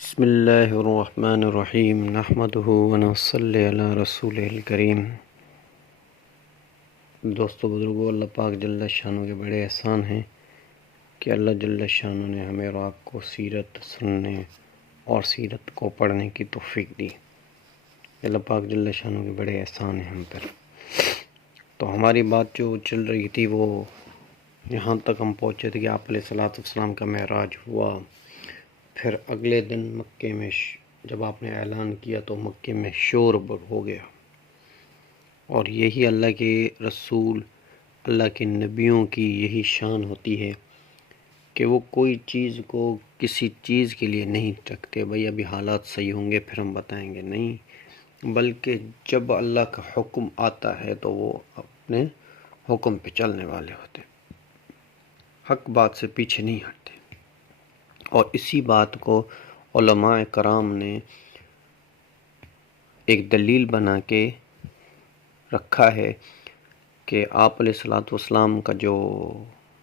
بسم اللہ الرحمن الرحیم نحمدہ ونصلی علی رسول الکریم۔ دوستو بزرگو، اللہ پاک جل شانہ کے بڑے احسان ہیں کہ اللہ جل شانہ نے ہمیں اور آپ کو سیرت سننے اور سیرت کو پڑھنے کی توفیق دی۔ اللہ پاک جل شانہ کے بڑے احسان ہیں ہم پر۔ تو ہماری بات جو چل رہی تھی وہ یہاں تک ہم پہنچے تھے کہ آپ علیہ الصلوۃ والسلام کا معراج ہوا۔ پھر اگلے دن مکے میں جب آپ نے اعلان کیا تو مکے میں شور ہو گیا، اور یہی اللہ کے رسول، اللہ کے نبیوں کی یہی شان ہوتی ہے کہ وہ کوئی چیز کو کسی چیز کے لیے نہیں رکھتے، بھئی ابھی حالات صحیح ہوں گے پھر ہم بتائیں گے، نہیں، بلکہ جب اللہ کا حکم آتا ہے تو وہ اپنے حکم پہ چلنے والے ہوتے، حق بات سے پیچھے نہیں ہٹتے۔ اور اسی بات کو علماء کرام نے ایک دلیل بنا کے رکھا ہے کہ آپ علیہ الصلوۃ والسلام کا جو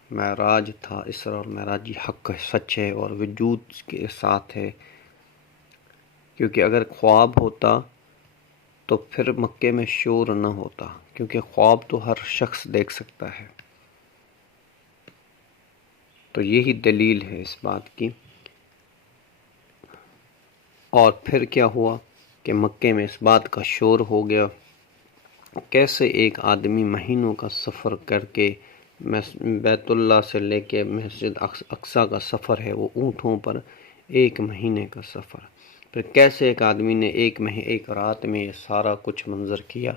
معراج تھا، اسراء اور معراج، یہ حق سچ ہے اور وجود کے ساتھ ہے، کیونکہ اگر خواب ہوتا تو پھر مکے میں شور نہ ہوتا، کیونکہ خواب تو ہر شخص دیکھ سکتا ہے۔ تو یہی دلیل ہے اس بات کی۔ اور پھر کیا ہوا کہ مکے میں اس بات کا شور ہو گیا، کیسے ایک آدمی مہینوں کا سفر کر کے بیت اللہ سے لے کے مسجد اقصیٰ کا سفر ہے، وہ اونٹوں پر، ایک مہینے کا سفر، پھر کیسے ایک آدمی نے ایک رات میں یہ سارا کچھ منظر کیا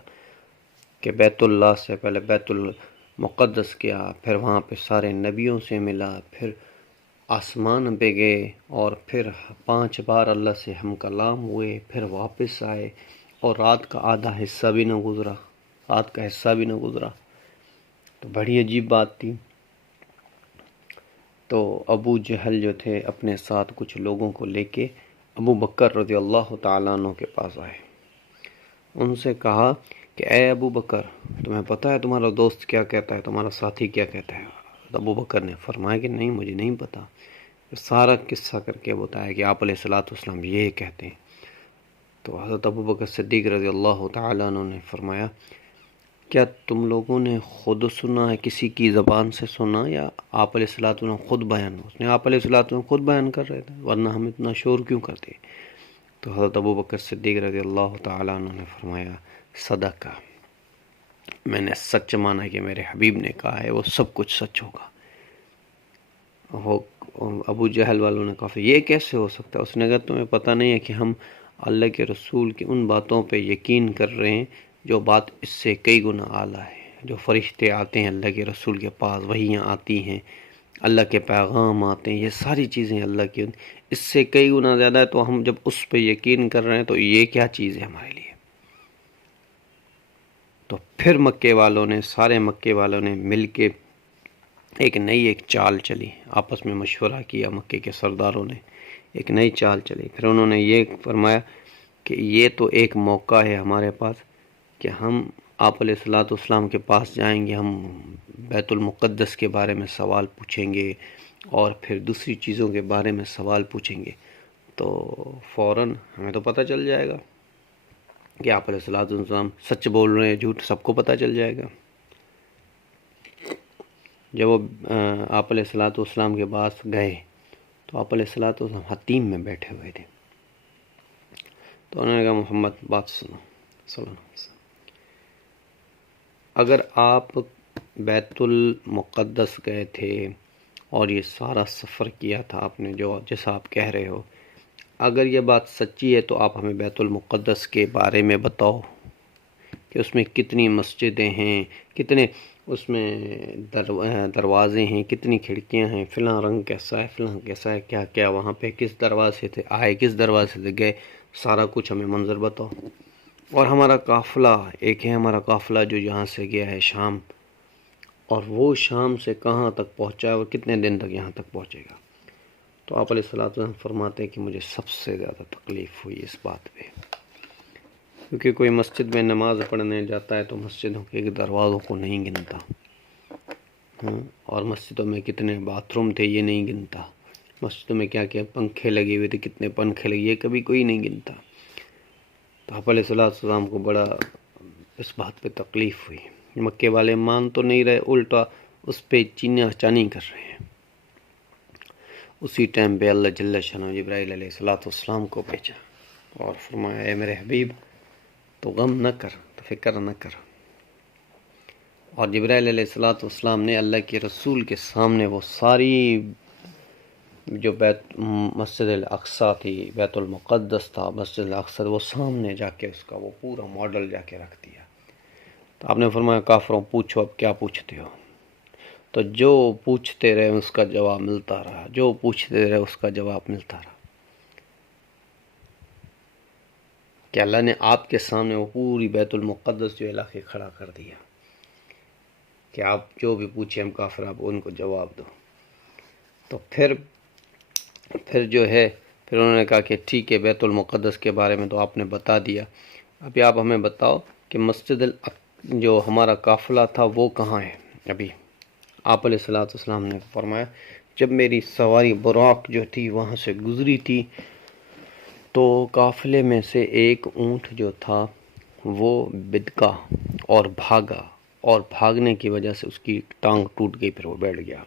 کہ بیت اللہ سے پہلے بیت المقدس کیا، پھر وہاں پہ سارے نبیوں سے ملا، پھر آسمان پہ گئے، اور پھر 5 بار اللہ سے ہم کلام ہوئے، پھر واپس آئے، اور رات کا آدھا حصہ بھی نہ گزرا، رات کا حصہ بھی نہ گزرا۔ تو بڑی عجیب بات تھی۔ تو ابو جہل جو تھے اپنے ساتھ کچھ لوگوں کو لے کے ابو بکر رضی اللہ تعالیٰ عنہ کے پاس آئے، ان سے کہا کہ اے ابو بکر، تمہیں پتہ ہے تمہارا دوست کیا کہتا ہے، تمہارا ساتھی کیا کہتا ہے؟ ابو بکر نے فرمایا کہ نہیں، مجھے نہیں پتہ۔ سارا قصہ کر کے بتایا کہ آپ علیہ الصلوۃ والسلام یہ کہتے ہیں۔ تو حضرت ابو بکر صدیق رضی اللہ تعالیٰ عنہ نے فرمایا، کیا تم لوگوں نے خود سنا ہے، کسی کی زبان سے سنا، یا آپ علیہ الصلوۃ والسلام خود بیان؟ اس نے آپ علیہ الصلوۃ والسلام خود بیان کر رہے تھے، ورنہ ہم اتنا شور کیوں کرتے؟ تو حضرت ابو بکر صدیق رضی اللہ تعالیٰ عنہ نے فرمایا، صدقہ، میں نے سچ مانا کہ میرے حبیب نے کہا ہے وہ سب کچھ سچ ہوگا۔ وہ ابو جہل والوں نے کہا یہ کیسے ہو سکتا ہے؟ اس نے کہا تمہیں پتہ نہیں ہے کہ ہم اللہ کے رسول کی ان باتوں پہ یقین کر رہے ہیں جو بات اس سے کئی گنا اعلیٰ ہے، جو فرشتے آتے ہیں اللہ کے رسول کے پاس، وحیاں آتی ہیں، اللہ کے پیغام آتے ہیں، یہ ساری چیزیں اللہ کی اس سے کئی گنا زیادہ ہے، تو ہم جب اس پہ یقین کر رہے ہیں تو یہ کیا چیز ہے ہمارے لیے؟ تو پھر مکے والوں نے، سارے مکے والوں نے مل کے ایک چال چلی، آپس میں مشورہ کیا، مکے کے سرداروں نے ایک نئی چال چلی۔ پھر انہوں نے یہ فرمایا کہ یہ تو ایک موقع ہے ہمارے پاس کہ ہم آپ علیہ الصلوۃ والسلام کے پاس جائیں گے، ہم بیت المقدس کے بارے میں سوال پوچھیں گے، اور پھر دوسری چیزوں کے بارے میں سوال پوچھیں گے، تو فوراً ہمیں تو پتہ چل جائے گا کہ آپ علیہ الصلوۃ والسلام سچ بول رہے ہیں، جھوٹ، سب کو پتہ چل جائے گا۔ جب وہ آپ علیہ الصلوۃ والسلام کے پاس گئے تو آپ علیہ الصلوۃ والسلام حتیم میں بیٹھے ہوئے تھے، تو انہوں نے کہا محمد بات سنو صلی اللہ علیہ وسلم، اگر آپ بیت المقدس گئے تھے اور یہ سارا سفر کیا تھا آپ نے، جو جیسا آپ کہہ رہے ہو، اگر یہ بات سچی ہے تو آپ ہمیں بیت المقدس کے بارے میں بتاؤ کہ اس میں کتنی مسجدیں ہیں، کتنے اس میں دروازے ہیں، کتنی کھڑکیاں ہیں، فلاں رنگ کیسا ہے، فلاں کیسا ہے، کیا کیا وہاں پہ، کس دروازے سے آئے، کس دروازے سے گئے، سارا کچھ ہمیں منظر بتاؤ۔ اور ہمارا قافلہ، ایک ہے ہمارا قافلہ جو یہاں سے گیا ہے شام، اور وہ شام سے کہاں تک پہنچا ہے اور کتنے دن تک یہاں تک پہنچے گا۔ تو آپ علیہ الصلوۃ والسلام فرماتے ہیں کہ مجھے سب سے زیادہ تکلیف ہوئی اس بات پہ، کیونکہ کوئی مسجد میں نماز پڑھنے جاتا ہے تو مسجدوں کے دروازوں کو نہیں گنتا، اور مسجدوں میں کتنے باتھ روم تھے یہ نہیں گنتا، مسجد میں کیا کیا پنکھے لگے ہوئے تھے، کتنے پنکھے لگے، یہ کبھی کوئی نہیں گنتا۔ تو آپ علیہ السلام کو بڑا اس بات پہ تکلیف ہوئی، مکے والے مان تو نہیں رہے، الٹا اس پہ چینی چانی کر رہے ہیں۔ اسی ٹائم پہ اللہ جل شانہ جبرائیل علیہ السلام کو بھیجا اور فرمایا اے میرے حبیب تو غم نہ کر، تو فکر نہ کر۔ اور جبرائیل علیہ السلام نے اللہ کے رسول کے سامنے وہ ساری جو مسجد الاقصی تھی، بیت المقدس تھا، مسجد الاقصی، وہ سامنے جا کے اس کا وہ پورا ماڈل جا کے رکھ دیا۔ تو آپ نے فرمایا کافروں پوچھو اب کیا پوچھتے ہو؟ تو جو پوچھتے رہے اس کا جواب ملتا رہا، جو پوچھتے رہے اس کا جواب ملتا رہا، کہ اللہ نے آپ کے سامنے وہ پوری بیت المقدس جو علاقے کھڑا کر دیا کہ آپ جو بھی پوچھیں ہم کافر آپ ان کو جواب دو۔ تو پھر جو ہے پھر انہوں نے کہا کہ ٹھیک ہے، بیت المقدس کے بارے میں تو آپ نے بتا دیا، ابھی آپ ہمیں بتاؤ کہ مسجد جو ہمارا قافلہ تھا وہ کہاں ہے؟ ابھی آپ علیہ السلام نے فرمایا جب میری سواری براق جو تھی وہاں سے گزری تھی تو قافلے میں سے ایک اونٹ جو تھا وہ بدکا اور بھاگا، اور بھاگنے کی وجہ سے اس کی ٹانگ ٹوٹ گئی، پھر وہ بیٹھ گیا،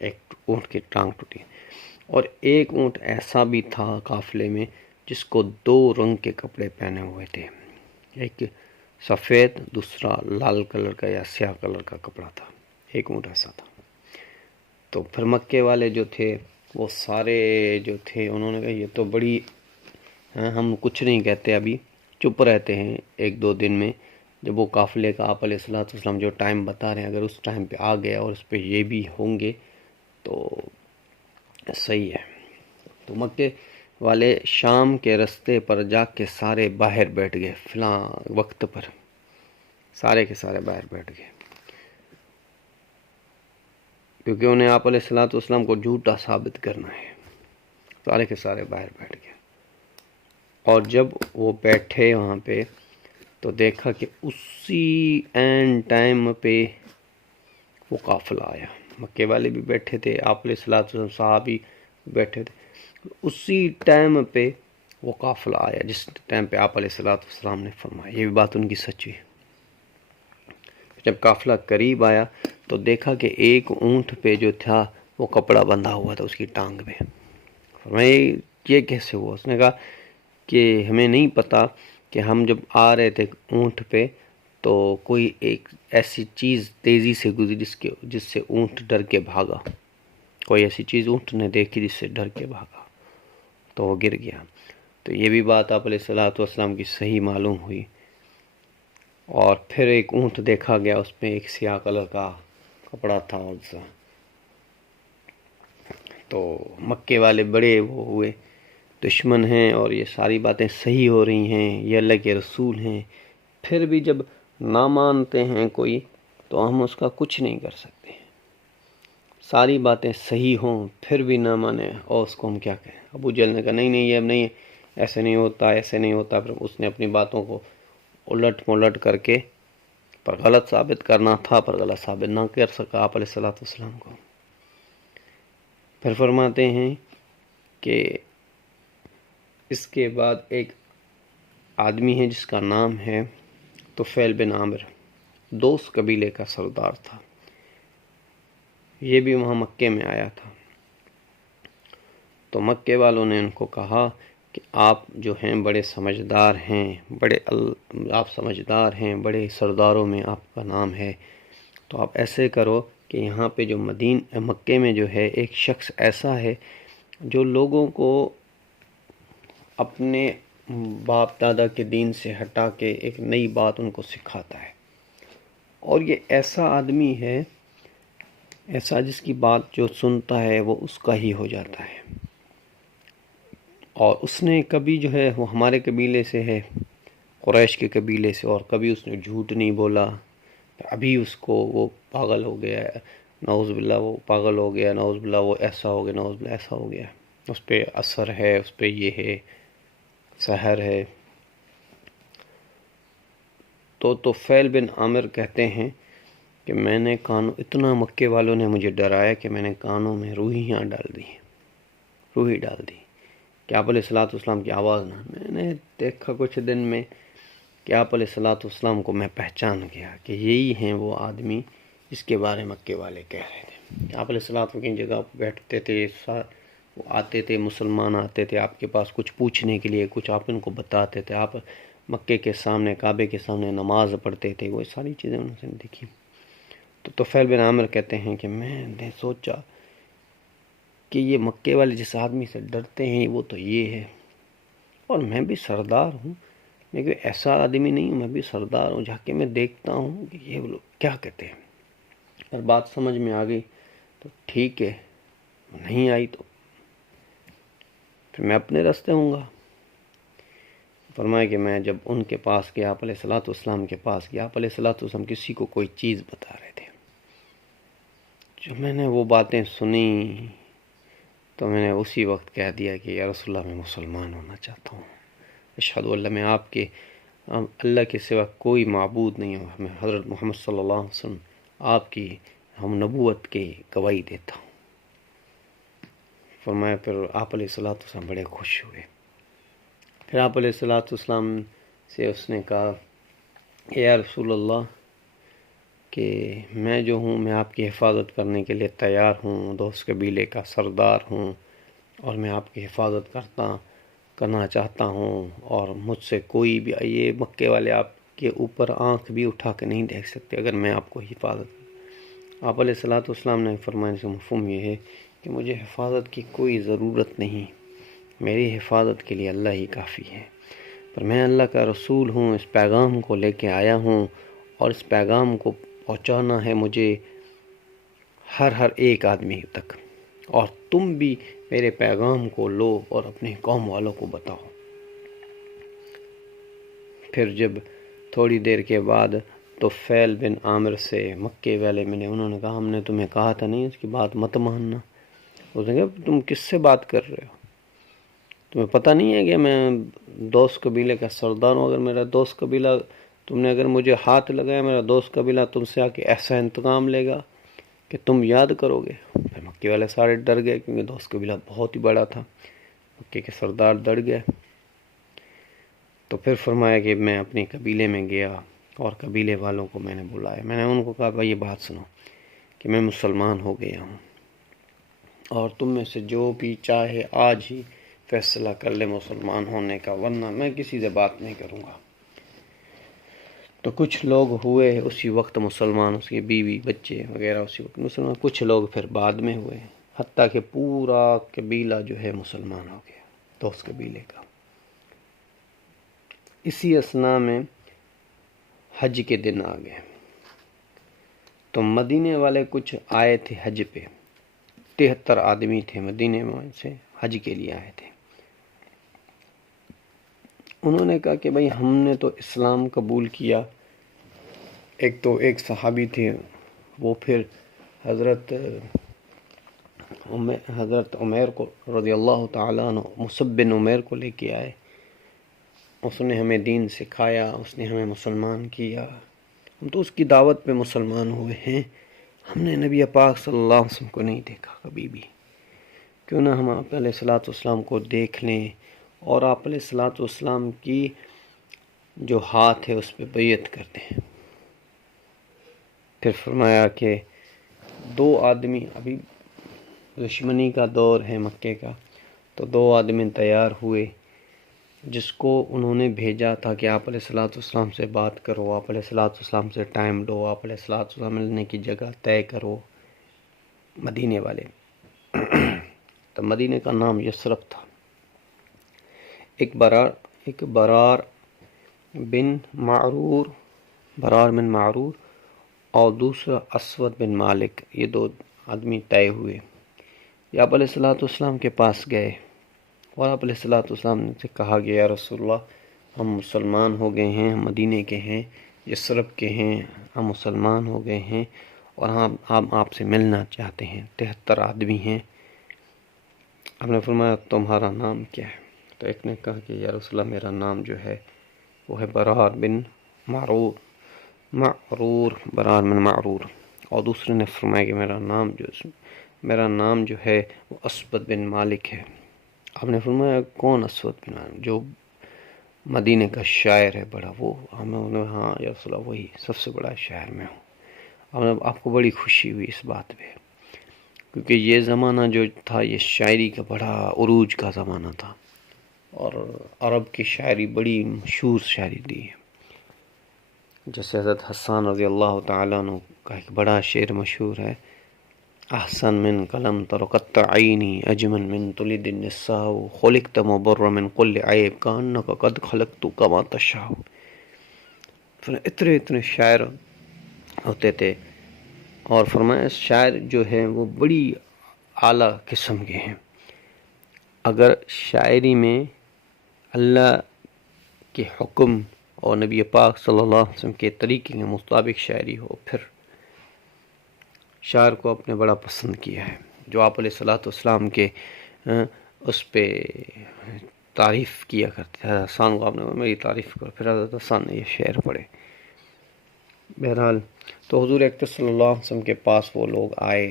ایک اونٹ کی ٹانگ ٹوٹی۔ اور ایک اونٹ ایسا بھی تھا قافلے میں جس کو 2 رنگ کے کپڑے پہنے ہوئے تھے، ایک سفید دوسرا لال کلر کا یا سیاہ کلر کا کپڑا تھا، ایک اونٹ ایسا تھا۔ تو پھر مکے والے جو تھے وہ سارے جو تھے انہوں نے کہا یہ تو بڑی ہم کچھ نہیں کہتے، ابھی چپ رہتے ہیں 1-2 دن میں، جب وہ قافلے کا آپ علیہ السلام جو ٹائم بتا رہے ہیں اگر اس ٹائم پہ آ گیا اور اس پہ یہ بھی ہوں گے تو صحیح ہے۔ تو مکے والے شام کے رستے پر جا کے سارے باہر بیٹھ گئے، فلاں وقت پر سارے کے سارے باہر بیٹھ گئے، کیونکہ انہیں آپ علیہ السلام کو جھوٹا ثابت کرنا ہے، سارے کے سارے باہر بیٹھ گئے۔ اور جب وہ بیٹھے وہاں پہ تو دیکھا کہ اسی اینڈ ٹائم پہ وہ قافلہ آیا، مکے والے بھی بیٹھے تھے، آپ علیہ السلام صحابی بیٹھے تھے، اسی ٹائم پہ وہ قافلہ آیا جس ٹائم پہ آپ علیہ السلام نے فرمایا، یہ بھی بات ان کی سچی ہے۔ جب قافلہ قریب آیا تو دیکھا کہ ایک اونٹ پہ جو تھا وہ کپڑا بندھا ہوا تھا اس کی ٹانگ میں۔ فرمایا یہ کیسے ہوا؟ اس نے کہا کہ ہمیں نہیں پتا کہ ہم جب آ رہے تھے اونٹ پہ تو کوئی ایک ایسی چیز تیزی سے گزری جس سے اونٹ ڈر کے بھاگا، کوئی ایسی چیز اونٹ نے دیکھی جس سے ڈر کے بھاگا تو وہ گر گیا۔ تو یہ بھی بات آپ علیہ السلام کی صحیح معلوم ہوئی۔ اور پھر ایک اونٹ دیکھا گیا، اس میں ایک سیاہ کلر کا کپڑا تھا، تو مکے والے بڑے وہ ہوئے دشمن ہیں اور یہ ساری باتیں صحیح ہو رہی ہیں، یہ اللہ کے رسول ہیں، پھر بھی جب نہ مانتے ہیں کوئی تو ہم اس کا کچھ نہیں کر سکتے، ساری باتیں صحیح ہوں پھر بھی نہ مانے اور اس کو ہم کیا کہیں؟ ابو جہل نے کہا نہیں یہ اب نہیں، ایسے نہیں ہوتا، ایسے نہیں ہوتا، پھر اس نے اپنی باتوں کو الٹ ملٹ کر کے پر غلط ثابت کرنا تھا پر غلط ثابت نہ کر سکا آپ علیہ السلام کو۔ پھر فرماتے ہیں کہ اس کے بعد ایک آدمی ہے جس کا نام ہے طفیل بن عامر، دوس قبیلے کا سردار تھا، یہ بھی وہاں مکے میں آیا تھا۔ تو مکے والوں نے ان کو کہا کہ آپ جو ہیں بڑے سمجھدار ہیں، آپ سمجھدار ہیں، بڑے سرداروں میں آپ کا نام ہے، تو آپ ایسے کرو کہ یہاں پہ جو مکے میں جو ہے ایک شخص ایسا ہے جو لوگوں کو اپنے باپ دادا کے دین سے ہٹا کے ایک نئی بات ان کو سکھاتا ہے، اور یہ ایسا آدمی ہے، ایسا جس کی بات جو سنتا ہے وہ اس کا ہی ہو جاتا ہے، اور اس نے کبھی جو ہے وہ ہمارے قبیلے سے ہے، قریش کے قبیلے سے، اور کبھی اس نے جھوٹ نہیں بولا، ابھی اس کو وہ پاگل ہو گیا ہے، نعوذ باللہ وہ پاگل ہو گیا، نعوذ باللہ وہ ایسا ہو گیا، نعوذ باللہ ایسا ہو گیا، اس پہ اثر ہے، اس پہ یہ ہے، سحر ہے۔ تو طفیل بن عامر کہتے ہیں کہ میں نے اتنا مکے والوں نے مجھے ڈرایا کہ میں نے کانوں میں روئیاں ڈال دی، روح ہی ڈال دی کہ آپ علیہ الصلوۃ والسلام کی آواز نہ. میں نے دیکھا کچھ دن میں کہ آپ علیہ الصلوۃ والسلام کو میں پہچان گیا کہ یہی ہیں وہ آدمی جس کے بارے میں مکے والے کہہ رہے تھے. آپ علیہ الصلوۃ والسلام کی جگہ بیٹھتے تھے، وہ آتے تھے، مسلمان آتے تھے آپ کے پاس کچھ پوچھنے کے لیے، کچھ آپ ان کو بتاتے تھے. آپ مکے کے سامنے، کعبے کے سامنے نماز پڑھتے تھے. وہ ساری چیزیں انہوں نے دیکھی. تو طفیل بن عامر کہتے ہیں کہ میں نے سوچا کہ یہ مکے والے جس آدمی سے ڈرتے ہیں وہ تو یہ ہے، اور میں بھی سردار ہوں، لیکن ایسا آدمی نہیں ہوں، میں بھی سردار ہوں. جا کے میں دیکھتا ہوں کہ یہ لوگ کیا کہتے ہیں. اور بات سمجھ میں آ گئی تو ٹھیک ہے، نہیں آئی تو پھر میں اپنے راستے ہوں گا. فرمایا کہ میں جب ان کے پاس گیا، آپ علیہ الصلوۃ والسلام کے پاس گیا، آپ علیہ الصلوۃ والسلام کسی کو کوئی چیز بتا رہے تھے. جو میں نے وہ باتیں سنی تو میں نے اسی وقت کہہ دیا کہ یا رسول اللہ، میں مسلمان ہونا چاہتا ہوں. اشہد اللہ، میں آپ کے اللہ کے سوا کوئی معبود نہیں ہوں. میں حضرت محمد صلی اللہ علیہ وسلم آپ کی ہم نبوت کی گواہی دیتا ہوں. فرمایا پھر آپ علیہ الصلوۃ والسلام بڑے خوش ہوئے. پھر آپ علیہ الصلوۃ والسلام سے اس نے کہا کہ یا رسول اللہ کہ میں جو ہوں، میں آپ کی حفاظت کرنے کے لیے تیار ہوں، دوست قبیلے کا سردار ہوں، اور میں آپ کی حفاظت کرنا چاہتا ہوں، اور مجھ سے کوئی بھی، یہ مکے والے آپ کے اوپر آنکھ بھی اٹھا کے نہیں دیکھ سکتے اگر میں آپ کو حفاظت کروں. آپ علیہ الصلوۃ والسلام نے فرمایا سے مفہوم یہ ہے کہ مجھے حفاظت کی کوئی ضرورت نہیں، میری حفاظت کے لیے اللہ ہی کافی ہے. پر میں اللہ کا رسول ہوں، اس پیغام کو لے کے آیا ہوں، اور اس پیغام کو پہنچانا ہے مجھے ہر ایک آدمی تک، اور تم بھی میرے پیغام کو لو اور اپنے قوم والوں کو بتاؤ. پھر جب تھوڑی دیر کے بعد طفیل بن عامر سے مکے والے ملے، انہوں نے کہا ہم نے تمہیں کہا تھا نہیں اس کی بات مت ماننا. اس نے کہا تم کس سے بات کر رہے ہو؟ تمہیں پتہ نہیں ہے کہ میں دوست قبیلے کا سردار ہوں؟ اگر میرا دوست قبیلہ، تم نے اگر مجھے ہاتھ لگایا، میرا دوست قبیلہ تم سے آ کے ایسا انتقام لے گا کہ تم یاد کرو گے. پھر مکے والے سارے ڈر گئے کیونکہ دوست قبیلہ بہت ہی بڑا تھا. مکے کے سردار ڈر گئے. تو پھر فرمایا کہ میں اپنے قبیلے میں گیا اور قبیلے والوں کو میں نے بلایا. میں نے ان کو کہا بھائی یہ بات سنو کہ میں مسلمان ہو گیا ہوں، اور تم میں سے جو بھی چاہے آج ہی فیصلہ کر لے مسلمان ہونے کا، ورنہ میں کسی سے بات نہیں کروں گا. تو کچھ لوگ ہوئے اسی وقت مسلمان، اس کی بیوی بچے وغیرہ اسی وقت مسلمان. کچھ لوگ پھر بعد میں ہوئے، حتیٰ کہ پورا قبیلہ جو ہے مسلمان ہو گیا، دوست قبیلے کا. اسی اثناء میں حج کے دن آ گئے تو مدینے والے کچھ آئے تھے حج پہ. 73 آدمی تھے مدینے میں سے حج کے لیے آئے تھے. انہوں نے کہا کہ بھائی ہم نے تو اسلام قبول کیا. ایک صحابی تھے، وہ پھر حضرت عمیر کو رضی اللہ تعالیٰ عنہ، مصعب بن عمیر کو لے کے آئے. اس نے ہمیں دین سکھایا، اس نے ہمیں مسلمان کیا، ہم تو اس کی دعوت پہ مسلمان ہوئے ہیں. ہم نے نبی پاک صلی اللہ علیہ وسلم کو نہیں دیکھا کبھی بھی، کیوں نہ ہم آپ علیہ الصلوۃ والسلام کو دیکھ لیں اور آپ علیہ الصلوۃ والسلام کی جو ہاتھ ہے اس پہ بیعت کر دیں. پھر فرمایا کہ 2 آدمی، ابھی دشمنی کا دور ہے مکے کا، تو 2 آدمی تیار ہوئے جس کو انہوں نے بھیجا تھا کہ آپ علیہ الصلوۃ والسلام سے بات کرو، آپ علیہ الصلوۃ والسلام سے ٹائم لو، آپ علیہ الصلوۃ والسلام ملنے کی جگہ طے کرو. مدینے والے تو مدینے کا نام یثرب تھا. ایک برار بن معرور اور دوسرا اسود بن مالک، یہ 2 آدمی طے ہوئے. یہ آپ علیہ الصلوۃ والسلام کے پاس گئے اور آپ علیہ الصلوۃ والسلام نے سے کہا کہ یا رسول اللہ ہم مسلمان ہو گئے ہیں، ہم مدینے کے ہیں، یثرب کے ہیں، ہم مسلمان ہو گئے ہیں اور ہم آپ سے ملنا چاہتے ہیں. 73 آدمی ہیں. آپ نے فرمایا تمہارا نام کیا ہے؟ تو ایک نے کہا کہ یا رسول اللہ میرا نام جو ہے وہ ہے برار بن معرور. اور دوسرے نے فرمایا کہ میرا نام جو ہے وہ اسود بن مالک ہے. آپ نے فرمایا کون اسود بن عامر؟ جو مدینے کا شاعر ہے بڑا، وہ؟ ہاں یا رسول اللہ وہی، سب سے بڑا شاعر میں ہوں۔ آپ کو بڑی خوشی ہوئی اس بات پہ، کیونکہ یہ زمانہ جو تھا یہ شاعری کا بڑا عروج کا زمانہ تھا، اور عرب کی شاعری بڑی مشہور شاعری دی ہے۔ جیسے حضرت حسان رضی اللہ تعالیٰ عنہ کا ایک بڑا شعر مشہور ہے، احسن من قلم ترقت عینی اجمل من تلد النساء خلقت مبرا من کل عیب کانک قد خلقت کما تشاء۔ اتنے شاعر ہوتے تھے، اور فرمایا شاعر جو ہیں وہ بڑی اعلیٰ قسم کے ہیں۔ اگر شاعری میں اللہ کے حکم اور نبی پاک صلی اللہ علیہ وسلم کے طریقے کے مطابق شاعری ہو، پھر شاعر کو اپنے بڑا پسند کیا ہے۔ جو آپ علیہ الصلوۃ والسلام کے اس پہ تعریف کیا کرتے ہیں، حسان کو آپ نے میری تعریف کرو، پھر حضرت حسان نے یہ شعر پڑھے۔ بہرحال تو حضور اکرم صلی اللہ علیہ وسلم کے پاس وہ لوگ آئے،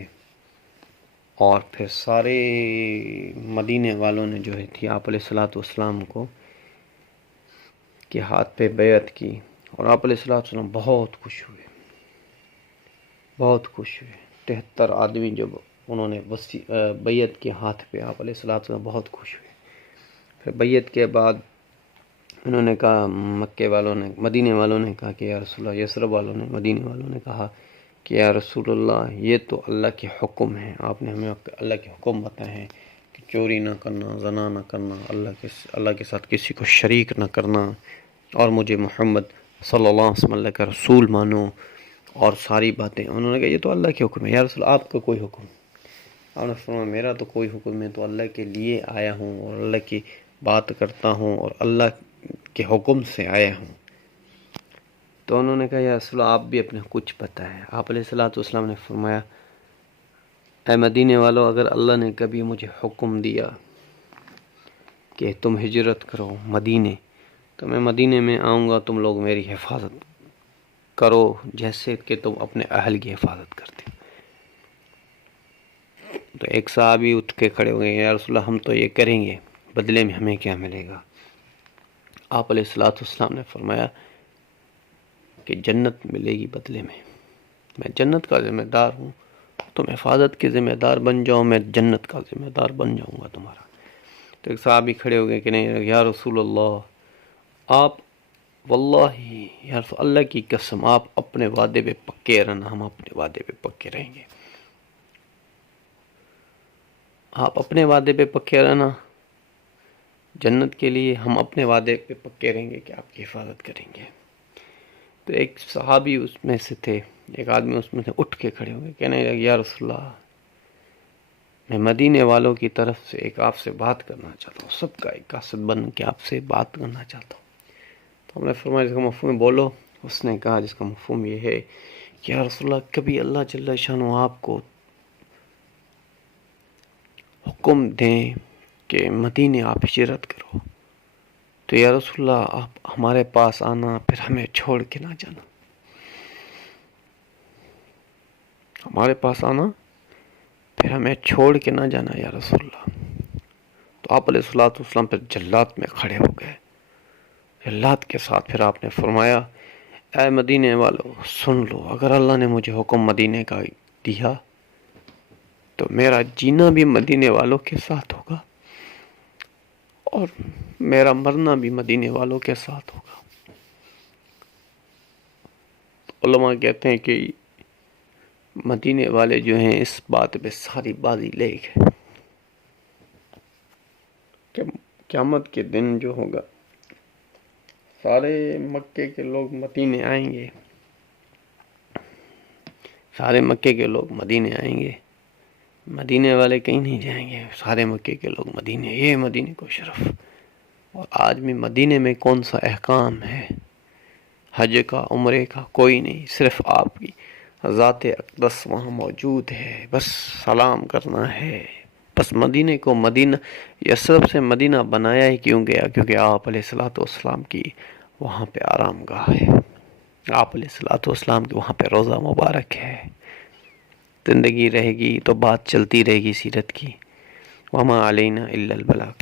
اور پھر سارے مدینے والوں نے جو ہے تھی آپ علیہ الصلوۃ والسلام کو کے ہاتھ پہ بیعت کی، اور آپ علیہ الصلوۃ والسلام بہت خوش ہوئے، بہت خوش ہوئے۔ 73 آدمی جب انہوں نے بیعت کے ہاتھ پہ، آپ علیہ الصلوۃ والسلام بہت خوش ہوئے۔ پھر بیعت کے بعد انہوں نے کہا، مکے والوں نے، مدینے والوں نے کہا کہ یا رسول اللہ، یثرب والوں نے، مدینے والوں نے کہا کہ یا رسول اللہ یہ تو اللہ کے حکم ہیں، آپ نے ہمیں اللہ کے حکم بتائے ہیں کہ چوری نہ کرنا، زنا نہ کرنا، اللہ کے ساتھ کسی کو شریک نہ کرنا، اور مجھے محمد صلی اللہ علیہ وسلم اللہ کا رسول مانو، اور ساری باتیں۔ انہوں نے کہا یہ تو اللہ کے حکم ہے، یا رسول اللہ آپ کا کوئی حکم؟ آپ نے فرمایا میرا تو کوئی حکم، میں تو اللہ کے لیے آیا ہوں، اور اللہ کی بات کرتا ہوں، اور اللہ کے حکم سے آیا ہوں۔ تو انہوں نے کہا یا رسول اللہ آپ بھی اپنے کچھ بتائیں۔ آپ علیہ الصلوۃ والسلام نے فرمایا اے مدینے والو، اگر اللہ نے کبھی مجھے حکم دیا کہ تم ہجرت کرو مدینے، تو میں مدینے میں آؤں گا، تم لوگ میری حفاظت کرو جیسے کہ تم اپنے اہل کی حفاظت کرتے۔ تو ایک صحابی اٹھ کے کھڑے ہو گئے، یا رسول اللہ ہم تو یہ کریں گے، بدلے میں ہمیں کیا ملے گا؟ آپ علیہ الصلوۃ والسلام نے فرمایا کہ جنت ملے گی بدلے میں جنت کا ذمہ دار ہوں، تم حفاظت کے ذمہ دار بن جاؤ، میں جنت کا ذمہ دار بن جاؤں گا تمہارا۔ تو ایک صحابی کھڑے ہو گئے کہ نہیں یا رسول اللہ، آپ واللہ یا رسول اللہ کی قسم آپ اپنے وعدے پہ پکے رہنا، ہم اپنے وعدے پہ پکے رہیں گے۔ آپ اپنے وعدے پہ پکے رہنا جنت کے لیے، ہم اپنے وعدے پہ پکے رہیں گے کہ آپ کی حفاظت کریں گے۔ تو ایک صحابی اس میں سے تھے، ایک آدمی اس میں سے اٹھ کے کھڑے ہو گئے، کہنے لگے یا رسول اللہ میں مدینے والوں کی طرف سے ایک آپ سے بات کرنا چاہتا ہوں، سب کا ایک قاصد بن کے آپ سے بات کرنا چاہتا ہوں۔ تو ہم نے فرمایا جس کا مفہوم بولو۔ اس نے کہا جس کا مفہوم یہ ہے کہ یا رسول اللہ کبھی اللہ جل شانہ آپ کو حکم دیں کہ مدینے آپ ہجرت کرو، تو یا رسول اللہ آپ ہمارے پاس آنا، پھر ہمیں چھوڑ کے نہ جانا، ہمارے پاس آنا پھر ہمیں چھوڑ کے نہ جانا یا رسول اللہ۔ تو آپ علیہ الصلوۃ والسلام پھر جلات میں کھڑے ہو گئے، جلات کے ساتھ پھر آپ نے فرمایا اے مدینے والو سن لو، اگر اللہ نے مجھے حکم مدینے کا دیا تو میرا جینا بھی مدینے والوں کے ساتھ ہوگا، اور میرا مرنا بھی مدینے والوں کے ساتھ ہوگا۔ علماء کہتے ہیں کہ مدینے والے جو ہیں اس بات پہ ساری بازی لے گئے کہ قیامت کے دن جو ہوگا سارے مکے کے لوگ مدینے آئیں گے، سارے مکے کے لوگ مدینے آئیں گے، مدینے والے کہیں نہیں جائیں گے، سارے مکے کے لوگ مدینے، یہ مدینے کو شرف۔ اور آج بھی مدینے میں کون سا احکام ہے حج کا، عمرے کا؟ کوئی نہیں، صرف آپ کی ذات اقدس وہاں موجود ہے، بس سلام کرنا ہے۔ بس مدینے کو مدینہ یثرب سے مدینہ بنایا ہی کیوں گیا؟ کیونکہ آپ علیہ الصلوۃ والسلام کی وہاں پہ آرام گاہ ہے، آپ علیہ الصلوۃ والسلام کی وہاں پہ روضہ مبارک ہے۔ زندگی رہے گی تو بات چلتی رہے گی سیرت کی۔ وما علینا الا البلاغ۔